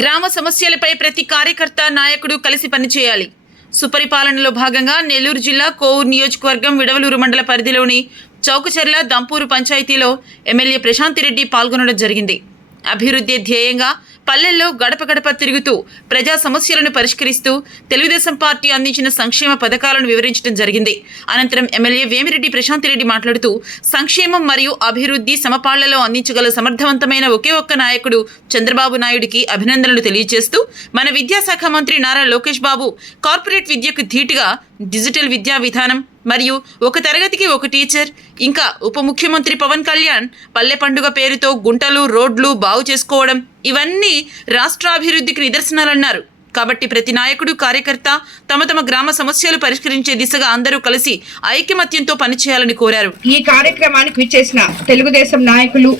గ్రామ సమస్యలపై ప్రతి కార్యకర్త నాయకుడు కలిసి పనిచేయాలి. సుపరిపాలనలో భాగంగా నెల్లూరు జిల్లా కోవూరు నియోజకవర్గం విడవలూరు మండల పరిధిలోని చౌకచెర్ల దంపూరు పంచాయతీలో ఎమ్మెల్యే ప్రశాంత్ రెడ్డి పాల్గొనడం జరిగింది. అభివృద్ధి ధ్యేయంగా పల్లెల్లో గడప గడప తిరుగుతూ ప్రజా సమస్యలను పరిష్కరిస్తూ తెలుగుదేశం పార్టీ అందించిన సంక్షేమ పథకాలను వివరించడం జరిగింది. అనంతరం ఎమ్మెల్యే వేమిరెడ్డి ప్రశాంత్ రెడ్డి మాట్లాడుతూ సంక్షేమం మరియు అభివృద్ధి సమపాళ్లలో అందించగల సమర్థవంతమైన ఒకే ఒక్క నాయకుడు చంద్రబాబు నాయుడికి అభినందనలు తెలియజేస్తూ మన విద్యాశాఖ మంత్రి నారా లోకేష్ బాబు కార్పొరేట్ విద్యకు ధీటుగా డిజిటల్ విద్యా విధానం మరియు ఒక తరగతికి ఒక టీచర్, ఇంకా ఉప ముఖ్యమంత్రి పవన్ కళ్యాణ్ పల్లె పండుగ పేరుతో గుంటలు రోడ్లు బాగు చేసుకోవడం ఇవన్నీ రాష్ట్రాభివృద్ధికి నిదర్శనాలన్నారు. కాబట్టి ప్రతి నాయకుడు కార్యకర్త తమ తమ గ్రామ సమస్యలు పరిష్కరించే దిశగా అందరూ కలిసి ఐకమత్యంతో పనిచేయాలని కోరారు. ఈ కార్యక్రమానికి విచ్చేసిన తెలుగుదేశం నాయకులు,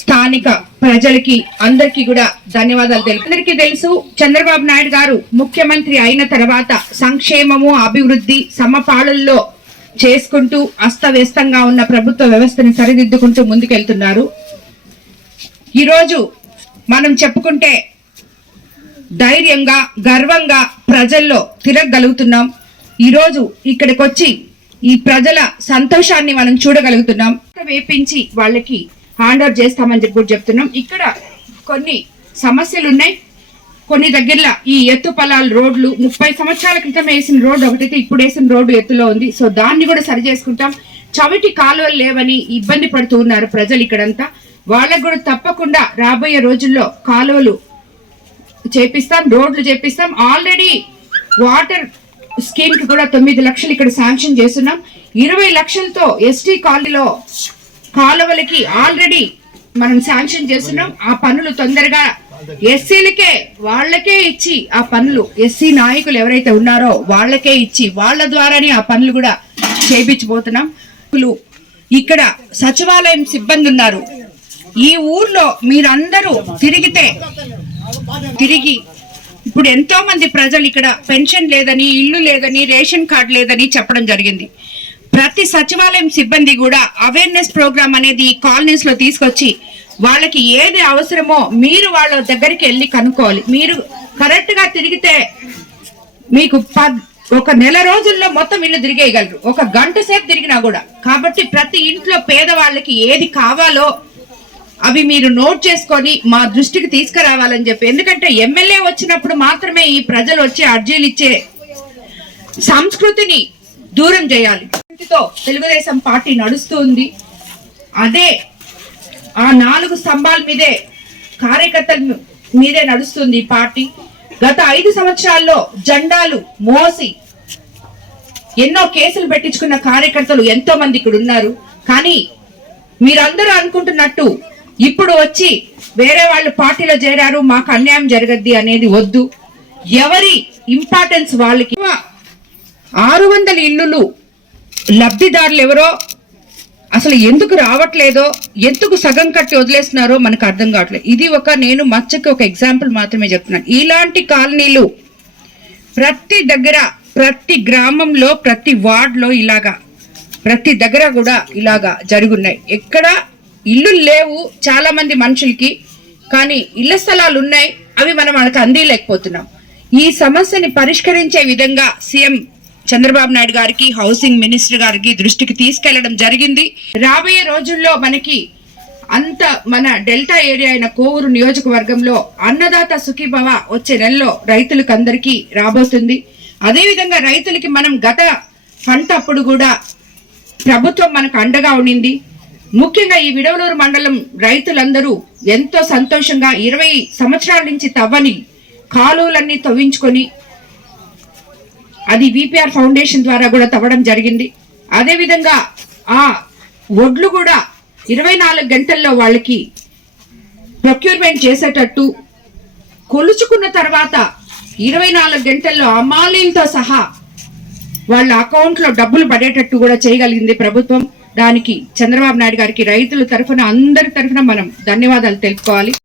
స్థానిక ప్రజలకి అందరికీ కూడా ధన్యవాదాలు తెలుపు. అందరికీ తెలుసు, చంద్రబాబు నాయుడు గారు ముఖ్యమంత్రి అయిన తర్వాత సంక్షేమము అభివృద్ధి సమపాలనలో చేసుకుంటూ అస్తవ్యస్తంగా ఉన్న ప్రభుత్వ వ్యవస్థని సరిదిద్దుకుంటూ ముందుకెళ్తున్నారు. ఈరోజు మనం చెప్పుకుంటే ధైర్యంగా గర్వంగా ప్రజల్లో తిరగగలుగుతున్నాం. ఈరోజు ఇక్కడికి వచ్చి ఈ ప్రజల సంతోషాన్ని మనం చూడగలుగుతున్నాం. వేపించి వాళ్ళకి హ్యాండ్ ఓవర్ చేస్తామని చెప్పి చెప్తున్నాం. ఇక్కడ కొన్ని సమస్యలు ఉన్నాయి. కొన్ని దగ్గరలో ఈ ఎత్తు పొలాల రోడ్లు 30 సంవత్సరాల క్రితం వేసిన రోడ్డు ఒకటైతే ఇప్పుడు వేసిన రోడ్డు ఎత్తులో ఉంది. సో దాన్ని కూడా సరి చేసుకుంటాం. చవిటి కాలువలు లేవని ఇబ్బంది పడుతూ ఉన్నారు ప్రజలు ఇక్కడంతా. వాళ్ళకు కూడా తప్పకుండా రాబోయే రోజుల్లో కాలువలు చేపిస్తాం, రోడ్లు చేపిస్తాం. ఆల్రెడీ వాటర్ స్కీమ్ కి కూడా 9 లక్షలు ఇక్కడ శాంక్షన్ చేస్తున్నాం. 20 లక్షలతో ఎస్టీ కాలనీలో కాలువలకి ఆల్రెడీ మనం శాంక్షన్ చేస్తున్నాం. ఆ పనులు తొందరగా ఎస్సీలకే వాళ్ళకే ఇచ్చి ఆ పనులు ఎస్సీ నాయకులు ఎవరైతే ఉన్నారో వాళ్ళకే ఇచ్చి వాళ్ళ ద్వారానే ఆ పనులు కూడా చేయించబోతున్నాం. ఇక్కడ సచివాలయం సిబ్బంది ఉన్నారు. ఈ ఊర్లో మీరందరూ తిరిగి ఇప్పుడు ఎంతో మంది ప్రజలు ఇక్కడ పెన్షన్ లేదని, ఇల్లు లేదని, రేషన్ కార్డు లేదని చెప్పడం జరిగింది. ప్రతి సచివాలయం సిబ్బంది కూడా అవేర్నెస్ ప్రోగ్రామ్ అనేది ఈ కాలనీస్ లో తీసుకొచ్చి వాళ్ళకి ఏది అవసరమో మీరు వాళ్ళ దగ్గరికి వెళ్ళి కనుక్కోవాలి. మీరు కరెక్ట్ గా తిరిగితే మీకు ఒక నెల రోజుల్లో మొత్తం ఇల్లు తిరిగేయగలరు, ఒక గంట సేపు తిరిగినా కూడా. కాబట్టి ప్రతి ఇంట్లో పేదవాళ్ళకి ఏది కావాలో అవి మీరు నోట్ చేసుకొని మా దృష్టికి తీసుకురావాలని చెప్పి. ఎందుకంటే ఎమ్మెల్యే వచ్చినప్పుడు మాత్రమే ఈ ప్రజలు వచ్చి అర్జీలు ఇచ్చే సంస్కృతిని దూరం చేయాలి. తెలుగుదేశం పార్టీ నడుస్తూ ఉంది. అదే ఆ 4 స్తంభాల మీదే కార్యకర్తల మీదే నడుస్తుంది ఈ పార్టీ. గత 5 సంవత్సరాల్లో జెండాలు మోసి ఎన్నో కేసులు పెట్టించుకున్న కార్యకర్తలు ఎంతో మంది ఇక్కడ ఉన్నారు. కానీ మీరందరూ అనుకుంటున్నట్టు ఇప్పుడు వచ్చి వేరే వాళ్ళు పార్టీలో చేరారు మాకు అన్యాయం జరగద్ది అనేది వద్దు. ఎవరి ఇంపార్టెన్స్ వాళ్ళకి. 600 ఇల్లులు లబ్ధిదారులు ఎవరో అసలు ఎందుకు రావట్లేదో, ఎందుకు సగం కట్టి వదిలేస్తున్నారో మనకు అర్థం కావట్లేదు. ఇది నేను మచ్చకి ఒక ఎగ్జాంపుల్ మాత్రమే చెప్తున్నాను. ఇలాంటి కాలనీలు ప్రతి దగ్గర, ప్రతి గ్రామంలో, ప్రతి వార్డులో ఇలాగా ప్రతి దగ్గర కూడా ఇలాగా జరుగున్నాయి. ఎక్కడ ఇల్లు లేవు చాలా మంది మనుషులకి, కానీ ఇళ్ల స్థలాలు ఉన్నాయి, అవి మనం వాళ్ళకి అందిలేకపోతున్నాం. ఈ సమస్యని పరిష్కరించే విధంగా సీఎం చంద్రబాబు నాయుడు గారికి, హౌసింగ్ మినిస్టర్ గారికి దృష్టికి తీసుకెళ్లడం జరిగింది. రాబోయే రోజుల్లో మనకి మన డెల్టా ఏరియా అయిన కోవూరు నియోజకవర్గంలో అన్నదాత సుఖీభవ వచ్చే నెలలో రైతులకు అందరికీ రాబోతుంది. అదేవిధంగా రైతులకి మనం గత పంట అప్పుడు కూడా ప్రభుత్వం మనకు అండగా ఉండింది. ముఖ్యంగా ఈ విడవలూరు మండలం రైతులందరూ ఎంతో సంతోషంగా 20 సంవత్సరాల నుంచి తవ్వని కాలువలన్నీ తవ్వించుకొని అది విపిఆర్ ఫౌండేషన్ ద్వారా కూడా తవ్వడం జరిగింది. అదేవిధంగా ఆ ఒడ్లు కూడా 24 గంటల్లో వాళ్ళకి ప్రొక్యూర్మెంట్ చేసేటట్టు కొలుచుకున్న తర్వాత 24 గంటల్లో అమాలీలతో సహా వాళ్ళ అకౌంట్లో డబ్బులు పడేటట్టు కూడా చేయగలిగింది ప్రభుత్వం. దానికి చంద్రబాబు నాయుడు గారికి రైతుల తరఫున అందరి తరఫున మనం ధన్యవాదాలు తెలుపుకోవాలి.